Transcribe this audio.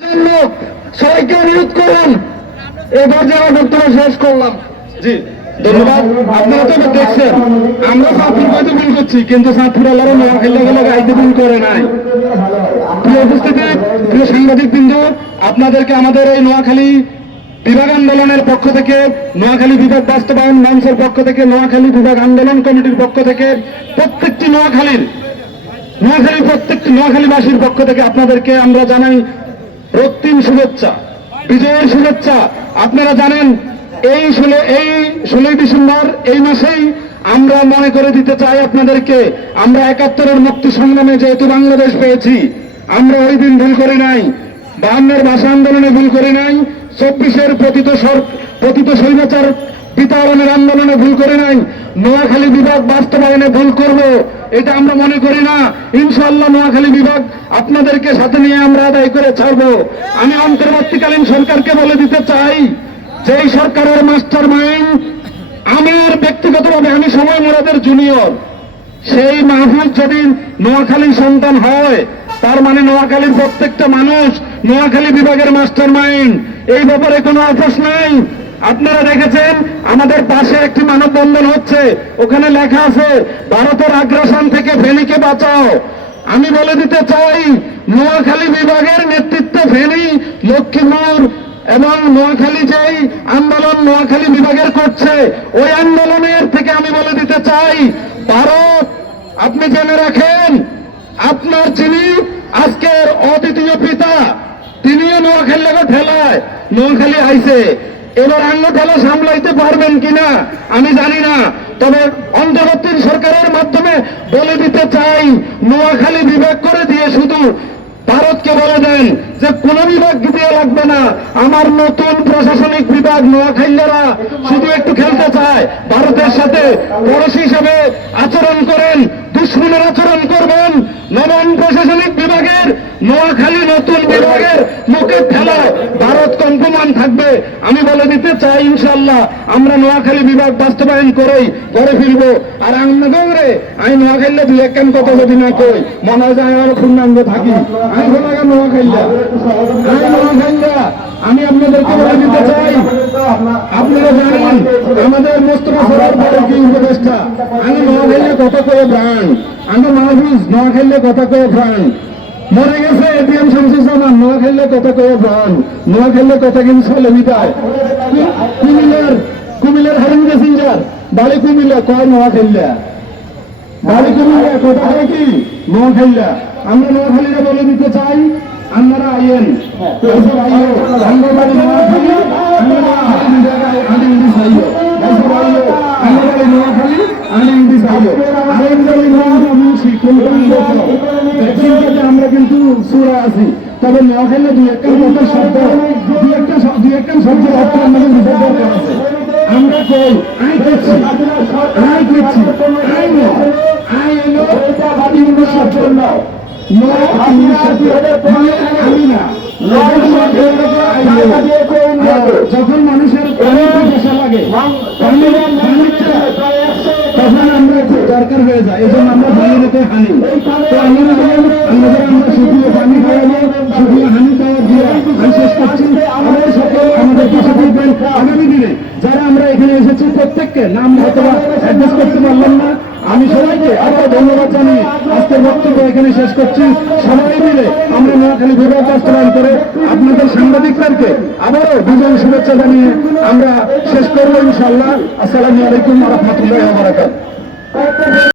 লোক সবাইকে অনুরোধ করুন এবার যে বক্তব্য শেষ করলাম। জি ধন্যবাদ। আপনারা তো দেখছেন আমরা সাতপুর হয়তো ভুল করছি, কিন্তু সাতপুর আল্লাহর নোয়াখালী গেলে গাইতে ভুল করে নাই। প্রিয় উপস্থিতি, প্রিয় সাংবাদিক বিন্দু, আপনাদেরকে আমাদের এই নোয়াখালী বিভাগ আন্দোলনের পক্ষ থেকে, নোয়াখালী বিভাগ বাস্তবায়ন মঞ্চের পক্ষ থেকে, নোয়াখালী বিভাগ আন্দোলন কমিটির পক্ষ থেকে প্রত্যেকটি নোয়াখালীবাসীর পক্ষ থেকে আপনাদেরকে আমরা জানাই রক্তিম শুভেচ্ছা, বিজয়ের শুভেচ্ছা। আপনারা জানেন এই 16 ডিসেম্বর এই মাসেই আমরা মনে করে দিতে চাই আপনাদেরকে, আমরা 71-এর মুক্তি সংগ্রামে যেহেতু বাংলাদেশ পেয়েছি, আমরা ওই দিন ভুল করি নাই, 52-এর ভাষা আন্দোলনে ভুল করি নাই, 24-এর পতিত স্বৈরাচার বিতাড়নের আন্দোলনে ভুল করে নাই, নোয়াখালী বিভাগ বাস্তবায়নে ভুল করব এটা আমরা মনে করি না। ইনশাআল্লাহ নোয়াখালী বিভাগ আপনাদেরকে সাথে নিয়ে আমরা আদায় করে ছাড়ব। আমি অন্তর্বর্তীকালীন সরকারকে বলে দিতে চাই যে এই সরকারের মাস্টার মাইন্ড আমার ব্যক্তিগতভাবে আমি সময় মোরাদের জুনিয়র, সেই মাহফুজ যদি নোয়াখালী সন্তান হয় তার মানে নোয়াখালীর প্রত্যেকটা মানুষ নোয়াখালী বিভাগের মাস্টার মাইন্ড, এই ব্যাপারে কোনো আপোষ নাই। আপনারা দেখেছেন আমাদের পাশে একটি মানববন্ধন হচ্ছে, ওখানে লেখা আছে ভারতের আগ্রাসন থেকে ফেনীকে বাঁচাও। আমি বলে দিতে চাই নোয়াখালী বিভাগের নেতৃত্বে ফেনী, লক্ষ্মীপুর এবং নোয়াখালী যেই আন্দোলন নোয়াখালী বিভাগের করছে ওই আন্দোলনের থেকে আমি বলে দিতে চাই ভারত, আপনি জেনে রাখেন আপনার যিনি আজকের অদ্বিতীয় পিতা তিনিও নোয়াখালী ঠেলায় নোয়াখালী আইছে, এবার আঙ্গ ঠেলা সামলাইতে পারবেন কিনা আমি জানি না। তবে অন্তর্বর্তী সরকারের মাধ্যমে বলে দিতে চাই নোয়াখালী বিভাগ করে দিয়ে শুধু ভারতকে বলে দেন যে কোন বিভাগ দিয়ে লাগবে না, আমার নতুন প্রশাসনিক বিভাগ নোয়াখালীরা শুধু একটু খেলতে চায়, ভারতের সাথে পড়োশী হিসেবে আচরণ করেন, দুশ্মনের আচরণ করবেন। নবম প্রশাসনিক বিভাগের নোয়াখালী নতুন বিভাগের মুখে ঠেলা ভারত কম্পমান থাকবে। আমি বলে দিতে চাই ইনশাল্লাহ আমরা নোয়াখালী বিভাগ বাস্তবায়ন করে ফিরবো। আর আঙ্গরে আমি নোয়াখালী দুই এক কান কথা যদি না কই মনে হয় যায় আমার পূর্ণাঙ্গ থাকি আমি নোয়াখালী আমি আপনাদেরকে বলে দিতে চাই, আপনারা জানেন আমাদের মোস্তফা সরোয়ার ফারুকী উপদেষ্টা, আমি নোয়াখালী কথা কয়ে প্রাণ, আমি মাহফুজ নোয়াখালী কথা কয়ে প্রাণ, মরে গেছে এটিএম শামসুজ্জামান নোয়াখালী কথা কয়ে প্রাণ, নোয়াখালী কথা কিন্তু চলে বিদায়। কুমিল্লার হারিম প্যাসেঞ্জার বাড়ি কুমিল্লা কয় নোয়াখালী, বাড়ি কুমিল্লা কথা হয় কি নোয়াখালী। আমরা নোয়াখালীরা বলে দিতে চাই আপনারা আইয়েন, আমরা কিন্তু সুরা আছি, তবে নোয়াখালী দুই একটা শব্দ অর্থ আমাদের বিপদ আছে। আমরা কই আই করছি যখন মানুষের পেশা লাগে তখন আমরা খুব দরকার হয়ে যায়, এই জন্য আমরা পানিতে হানি। তো আমরা শুধু পানি খাওয়াবো, শুধু হানি খাওয়া দিয়ে আমি শেষ করছি। আমাদের সকল আমাদের পাশে থাকবেন আগামী দিনে যারা আমরা এখানে এসেছি প্রত্যেককে নাম হয়তো অ্যাড্রেস করতে পারলাম না, আমি সবাইকে আরো ধন্যবাদ জানিয়ে আজকের বক্তব্য এখানে শেষ করছি। সবাই মিলে আমরা নোয়াখালী বিভাগ বাস্তবায়ন করে আপনাদের সাংবাদিকদেরকে আবারও বিজয় শুভেচ্ছা জানিয়ে আমরা শেষ করবো ইনশাআল্লাহ। আসসালামু আলাইকুম ওয়া রাহমাতুল্লাহি ওয়া বারাকাতুহু।